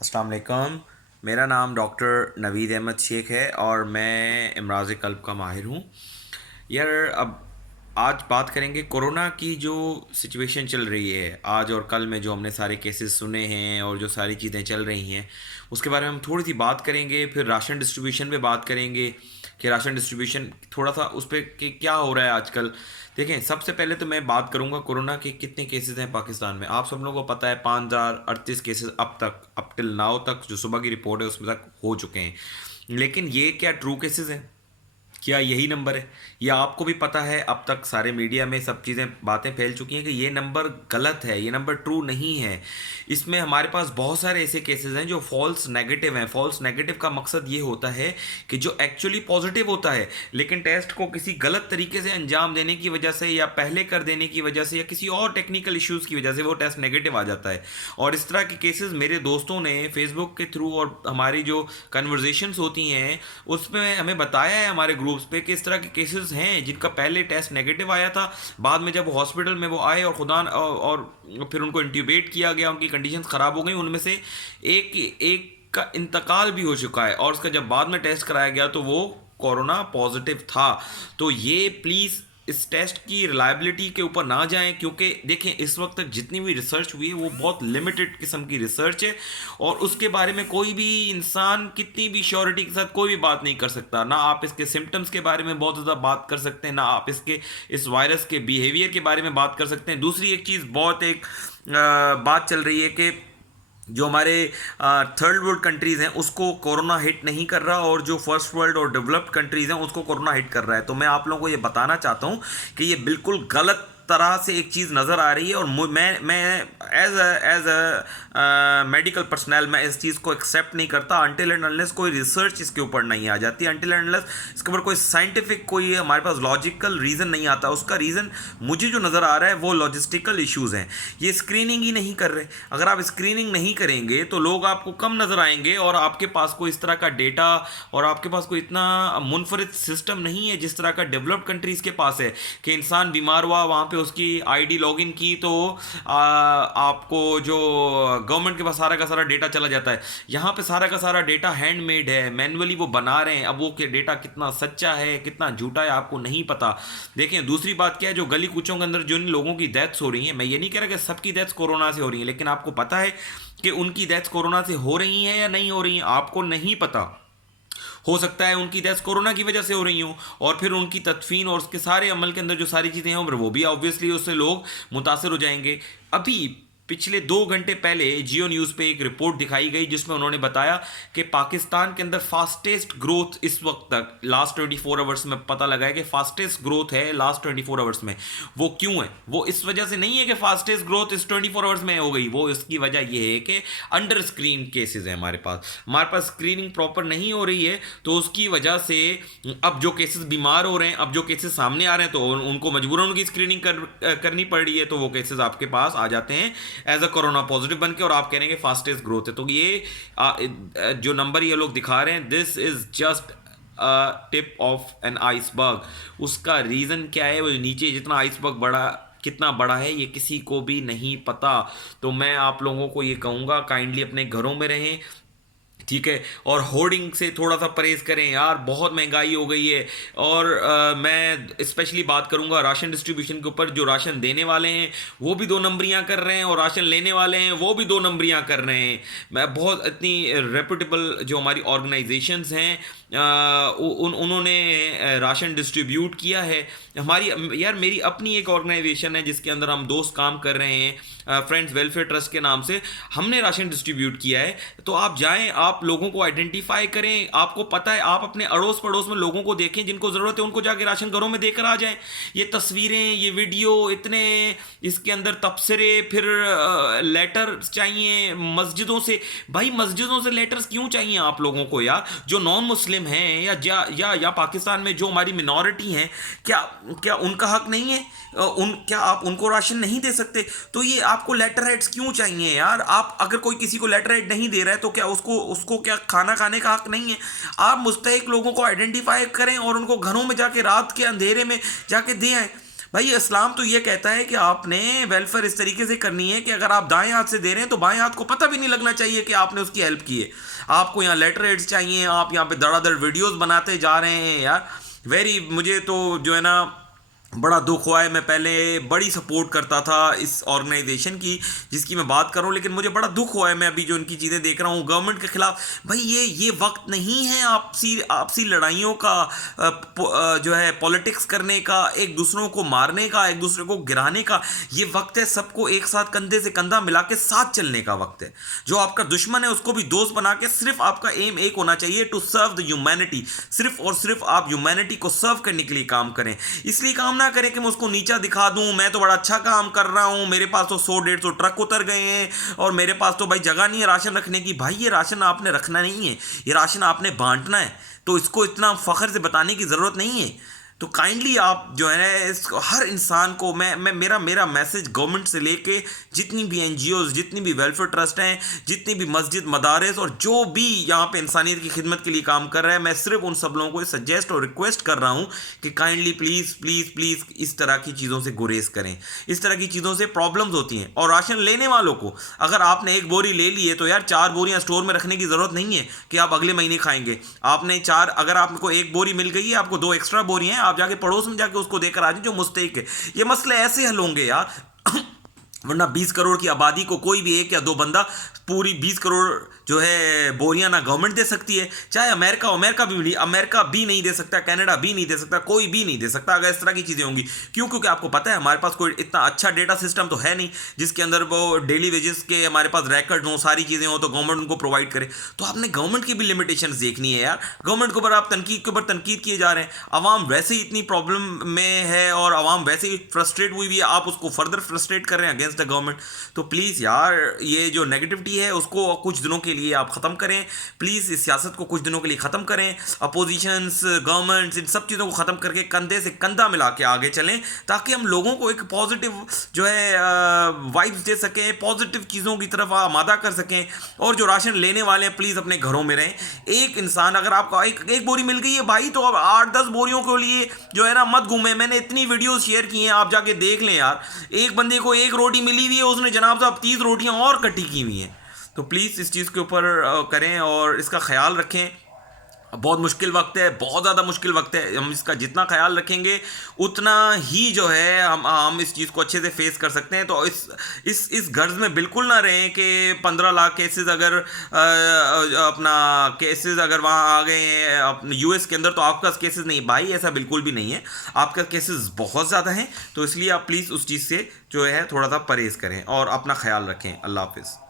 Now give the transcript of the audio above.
अस्सलाम वालेकुम। मेरा नाम डॉक्टर नवीद अहमद शेख है और मैं इमराज़ क़ल्ब का माहिर हूँ। यार अब आज बात करेंगे कोरोना की जो सिचुएशन चल रही है आज और कल में, जो हमने सारे केसेस सुने हैं और जो सारी चीज़ें चल रही हैं उसके बारे में हम थोड़ी सी बात करेंगे। फिर राशन डिस्ट्रीब्यूशन पे बात करेंगे कि राशन डिस्ट्रीब्यूशन थोड़ा सा उस पर कि क्या हो रहा है आजकल। देखें, सबसे पहले तो मैं बात करूंगा कोरोना के कितने केसेस हैं पाकिस्तान में। आप सब लोगों को पता है 5038 केसेस अब तक, अप टिल नाउ तक जो सुबह की रिपोर्ट है उसमें तक हो चुके हैं। लेकिन ये क्या ट्रू केसेस हैं? क्या यही नंबर है? या आपको भी पता है अब तक सारे मीडिया में सब चीज़ें बातें फैल चुकी हैं कि ये नंबर गलत है, ये नंबर ट्रू नहीं है। इसमें हमारे पास बहुत सारे ऐसे केसेस हैं जो फॉल्स नेगेटिव हैं। फॉल्स नेगेटिव का मकसद ये होता है कि जो एक्चुअली पॉजिटिव होता है लेकिन टेस्ट को किसी गलत तरीके से अंजाम देने की वजह से या पहले कर देने की वजह से या किसी और टेक्निकल इश्यूज़ की वजह से वो टेस्ट नेगेटिव आ जाता है। और इस तरह के केसेस मेरे दोस्तों ने फेसबुक के थ्रू और हमारी जो कन्वर्जेशंस होती हैं उसमें हमें बताया है हमारे ग्रुप्स पे कि इस तरह के केसेस हैं जिनका पहले टेस्ट नेगेटिव आया था, बाद में जब हॉस्पिटल में वो आए और खुदा और फिर उनको इंट्यूबेट किया गया, उनकी कंडीशंस ख़राब हो गई, उनमें से एक एक का इंतकाल भी हो चुका है और उसका जब बाद में टेस्ट कराया गया तो वो कोरोना पॉजिटिव था। तो ये प्लीज़ इस टेस्ट की रिलायबिलिटी के ऊपर ना जाएं, क्योंकि देखें इस वक्त तक जितनी भी रिसर्च हुई है वो बहुत लिमिटेड किस्म की रिसर्च है और उसके बारे में कोई भी इंसान कितनी भी श्योरिटी के साथ कोई भी बात नहीं कर सकता। ना आप इसके सिम्टम्स के बारे में बहुत ज़्यादा बात कर सकते हैं, ना आप इसके इस वायरस के बिहेवियर के बारे में बात कर सकते हैं। दूसरी एक चीज़ बहुत एक बात चल रही है कि जो हमारे थर्ड वर्ल्ड कंट्रीज़ हैं उसको कोरोना हिट नहीं कर रहा और जो फर्स्ट वर्ल्ड और डेवलप्ड कंट्रीज़ हैं उसको कोरोना हिट कर रहा है। तो मैं आप लोगों को ये बताना चाहता हूँ कि ये बिल्कुल गलत तरह से एक चीज़ नज़र आ रही है और मैं एज अ मेडिकल पर्सनल मैं इस चीज़ को एक्सेप्ट नहीं करता अनटिल एंड अनलेस कोई रिसर्च इसके ऊपर नहीं आ जाती, अनटिल एंड अनलेस इसके ऊपर कोई साइंटिफिक कोई हमारे पास लॉजिकल रीज़न नहीं आता। उसका रीज़न मुझे जो नज़र आ रहा है वो लॉजिस्टिकल इश्यूज़ हैं। ये स्क्रीनिंग ही नहीं कर रहे। अगर आप स्क्रीनिंग नहीं करेंगे तो लोग आपको कम नज़र आएंगे और आपके पास कोई इस तरह का डेटा और आपके पास कोई इतना मुनफरिद सिस्टम नहीं है जिस तरह का डेवलप्ड कंट्रीज़ के पास है कि इंसान बीमार हुआ वहाँ पे उसकी आईडी लॉगिन की तो आपको जो गवर्नमेंट के पास सारा का सारा डेटा चला जाता है। यहाँ पे सारा का सारा डेटा हैंडमेड है, मैनुअली वो बना रहे हैं। अब वो डेटा कितना सच्चा है कितना झूठा है आपको नहीं पता। देखें, दूसरी बात क्या है, जो गली कूचों के अंदर जो इन लोगों की डेथ्स हो रही हैं, मैं ये नहीं कह रहा कि सबकी डेथ्स कोरोना से हो रही हैं, लेकिन आपको पता है कि उनकी डेथ्स कोरोना से हो रही हैं या नहीं हो रही हैं? आपको नहीं पता। हो सकता है उनकी डेथ कोरोना की वजह से हो रही हो और फिर उनकी तदफीन और उसके सारे अमल के अंदर जो सारी चीज़ें हैं वो भी ऑब्वियसली उससे लोग मुतासर हो जाएंगे। अभी पिछले 2 घंटे पहले जियो न्यूज़ पे एक रिपोर्ट दिखाई गई जिसमें उन्होंने बताया कि पाकिस्तान के अंदर फास्टेस्ट ग्रोथ इस वक्त तक लास्ट 24 आवर्स में पता लगा है कि फास्टेस्ट ग्रोथ है लास्ट 24 आवर्स में। वो क्यों है? वो इस वजह से नहीं है कि फास्टेस्ट ग्रोथ इस 24 आवर्स में हो गई, वो इसकी वजह यह है कि अंडर स्क्रीन केसेस हैं हमारे पास स्क्रीनिंग प्रॉपर नहीं हो रही है। तो उसकी वजह से अब जो केसेस बीमार हो रहे हैं, अब जो केसेस सामने आ रहे हैं तो उनको मजबूरन उनकी स्क्रीनिंग करनी पड़ रही है, तो वो केसेस आपके पास आ जाते हैं एज अ कोरोना पॉजिटिव बन के और आप कहेंगे फास्टेस्ट ग्रोथ है। तो ये जो नंबर ये लोग दिखा रहे हैं, this is just tip of an iceberg. उसका रीज़न क्या है, वो नीचे जितना आइसबर्ग बड़ा कितना बड़ा है ये किसी को भी नहीं पता। तो मैं आप लोगों को ये कहूँगा काइंडली अपने घरों में रहें, ठीक है, और होर्डिंग से थोड़ा सा परहेज करें यार, बहुत महंगाई हो गई है। और मैं स्पेशली बात करूंगा राशन डिस्ट्रीब्यूशन के ऊपर। जो राशन देने वाले हैं वो भी 2 नंबरियां कर रहे हैं और राशन लेने वाले हैं वो भी 2 नंबरियां कर रहे हैं। मैं बहुत इतनी रेपुटेबल जो हमारी ऑर्गेनाइजेशंस हैं उन्होंने राशन डिस्ट्रीब्यूट किया है। हमारी यार मेरी अपनी एक ऑर्गेनाइजेशन है जिसके अंदर हम दोस्त काम कर रहे हैं, फ्रेंड्स वेलफेयर ट्रस्ट के नाम से हमने राशन डिस्ट्रीब्यूट किया है। तो आप जाएं, आप लोगों को आइडेंटिफाई करें, आपको पता है आप अपने अड़ोस पड़ोस में लोगों को देखें जिनको ज़रूरत है, उनको जाके राशन घरों में देकर आ जाएं। ये तस्वीरें, ये वीडियो, इतने इसके अंदर तबसरे, फिर लेटर चाहिए मस्जिदों से। भाई मस्जिदों से लेटर्स क्यों चाहिए आप लोगों को यार? जो नॉन मुस्लिम हैं या पाकिस्तान में जो हमारी मिनॉरिटी हैं, क्या क्या उनका हक नहीं है? क्या आप उनको राशन नहीं दे सकते? तो ये आपको लेटर हेड्स क्यों चाहिए यार? आप अगर कोई किसी को लेटर हेड नहीं दे रहा है तो क्या उसको उसको क्या खाना खाने का हक नहीं है? आप मुस्तहिक लोगों को आइडेंटिफाई करें और उनको घरों में जाके रात के अंधेरे में जाके दे आए। भाई इस्लाम तो ये कहता है कि आपने वेलफेयर इस तरीके से करनी है कि अगर आप दाएं हाथ से दे रहे हैं तो बाएं हाथ को पता भी नहीं लगना चाहिए कि आपने उसकी हेल्प की है। आपको यहाँ लेटर हेड्स चाहिए, आप यहाँ पे धड़ाधड़ वीडियोस बनाते जा रहे हैं यार। वेरी, मुझे तो जो है ना बड़ा दुख हुआ है। मैं पहले बड़ी सपोर्ट करता था इस ऑर्गेनाइजेशन की जिसकी मैं बात कर रहा हूँ, लेकिन मुझे बड़ा दुख हुआ है मैं अभी जो इनकी चीज़ें देख रहा हूँ गवर्नमेंट के खिलाफ। भाई ये वक्त नहीं है आपसी आपसी लड़ाइयों का, जो है पॉलिटिक्स करने का, एक दूसरों को मारने का, एक दूसरे को गिराने का। ये वक्त है सबको एक साथ कंधे से कंधा मिला के साथ चलने का वक्त है। जो आपका दुश्मन है उसको भी दोस्त बना के, सिर्फ आपका एम एक होना चाहिए, टू सर्व द ह्यूमैनिटी। सिर्फ और सिर्फ आप ह्यूमैनिटी को सर्व करने के लिए काम करें। इसलिए काम ना करें कि मैं उसको नीचा दिखा दूं, मैं तो बड़ा अच्छा काम कर रहा हूं, मेरे पास तो 100-150 ट्रक उतर गए हैं और मेरे पास तो भाई जगह नहीं है राशन रखने की। भाई ये राशन आपने रखना नहीं है, ये राशन आपने बांटना है, तो इसको इतना फख्र से बताने की ज़रूरत नहीं है। तो काइंडली आप जो है इस हर इंसान को, मैं मेरा मैसेज गवर्नमेंट से लेके जितनी भी एनजीओज, जितनी भी वेलफेयर ट्रस्ट हैं, जितनी भी मस्जिद, मदारस और जो भी यहाँ पे इंसानियत की खिदमत के लिए काम कर रहा है, मैं सिर्फ उन सब लोगों को सजेस्ट और रिक्वेस्ट कर रहा हूँ कि काइंडली प्लीज़ प्लीज़ प्लीज़ इस तरह की चीज़ों से गुरेज करें। इस तरह की चीज़ों से प्रॉब्लम्स होती हैं। और राशन लेने वालों को, अगर आपने एक बोरी ले ली है तो यार 4 बोरियां स्टोर में रखने की ज़रूरत नहीं है कि आप अगले महीने खाएंगे। आपने 4, अगर आपको एक बोरी मिल गई है, आपको 2 एक्स्ट्रा बोरी हैं, आप जाके पड़ोस में जाके उसको देकर आ जाए जो मुस्तहिक है। ये मसले ऐसे हल होंगे यार। वरना 20 करोड़ की आबादी को कोई भी 1 या 2 बंदा पूरी 20 करोड़ जो है बोरियां ना गवर्नमेंट दे सकती है, चाहे अमेरिका भी नहीं दे सकता, कनाडा भी नहीं दे सकता, कोई भी नहीं दे सकता अगर इस तरह की चीज़ें होंगी। क्यों? क्योंकि आपको पता है हमारे पास कोई इतना अच्छा डेटा सिस्टम तो है नहीं जिसके अंदर वो डेली वेजेस के हमारे पास रिकॉर्ड हो, सारी चीज़ें हो तो गवर्नमेंट उनको प्रोवाइड करे। तो आपने गवर्नमेंट की भी लिमिटेशन देखनी है यार। गवर्नमेंट के ऊपर आप तनकीद के ऊपर तनकीद किए जा रहे हैं। आवाम वैसे ही इतनी प्रॉब्लम में है और आवाम वैसे ही फ्रस्ट्रेट हुई हुई है, आप उसको फर्दर फ्रस्ट्रेट कर रहे हैं अगेंस्ट द गवर्नमेंट। तो प्लीज़ यार ये जो नेगेटिविटी है उसको कुछ दिनों के लिए आप ख़त्म करें। प्लीज़ इस सियासत को कुछ दिनों के लिए ख़त्म करें। अपोजिशंस, गवर्नमेंट्स, इन सब चीज़ों को ख़त्म करके कंधे से कंधा मिला के आगे चलें ताकि हम लोगों को एक पॉजिटिव जो है वाइब्स दे सकें, पॉजिटिव चीज़ों की तरफ आमादा कर सकें। और जो राशन लेने वाले हैं प्लीज़ अपने घरों में रहें। एक इंसान, अगर आपको एक बोरी मिल गई है भाई, तो अब 8-10 बोरियों के लिए जो है ना मत घूमें। मैंने इतनी वीडियोस शेयर की हैं, आप जाके देख लें यार। एक बंदे को 1 रोटी मिली हुई है, उसने जनाब साहब 30 रोटियां और कटी की हुई हैं। तो प्लीज़ इस चीज़ के ऊपर करें और इसका ख्याल रखें। बहुत मुश्किल वक्त है, बहुत ज़्यादा मुश्किल वक्त है। हम इसका जितना ख्याल रखेंगे उतना ही जो है हम इस चीज़ को अच्छे से फेस कर सकते हैं। तो इस गर्ज में बिल्कुल ना रहें कि 15 लाख केसेस अगर अपना केसेस अगर वहाँ आ गए हैं अपने यूएस के अंदर तो आपका केसेस नहीं। भाई ऐसा बिल्कुल भी नहीं है, आपका केसेस बहुत ज़्यादा हैं। तो इसलिए आप प्लीज़ उस चीज़ से जो है थोड़ा सा परहेज़ करें और अपना ख्याल रखें। अल्लाह हाफिज़।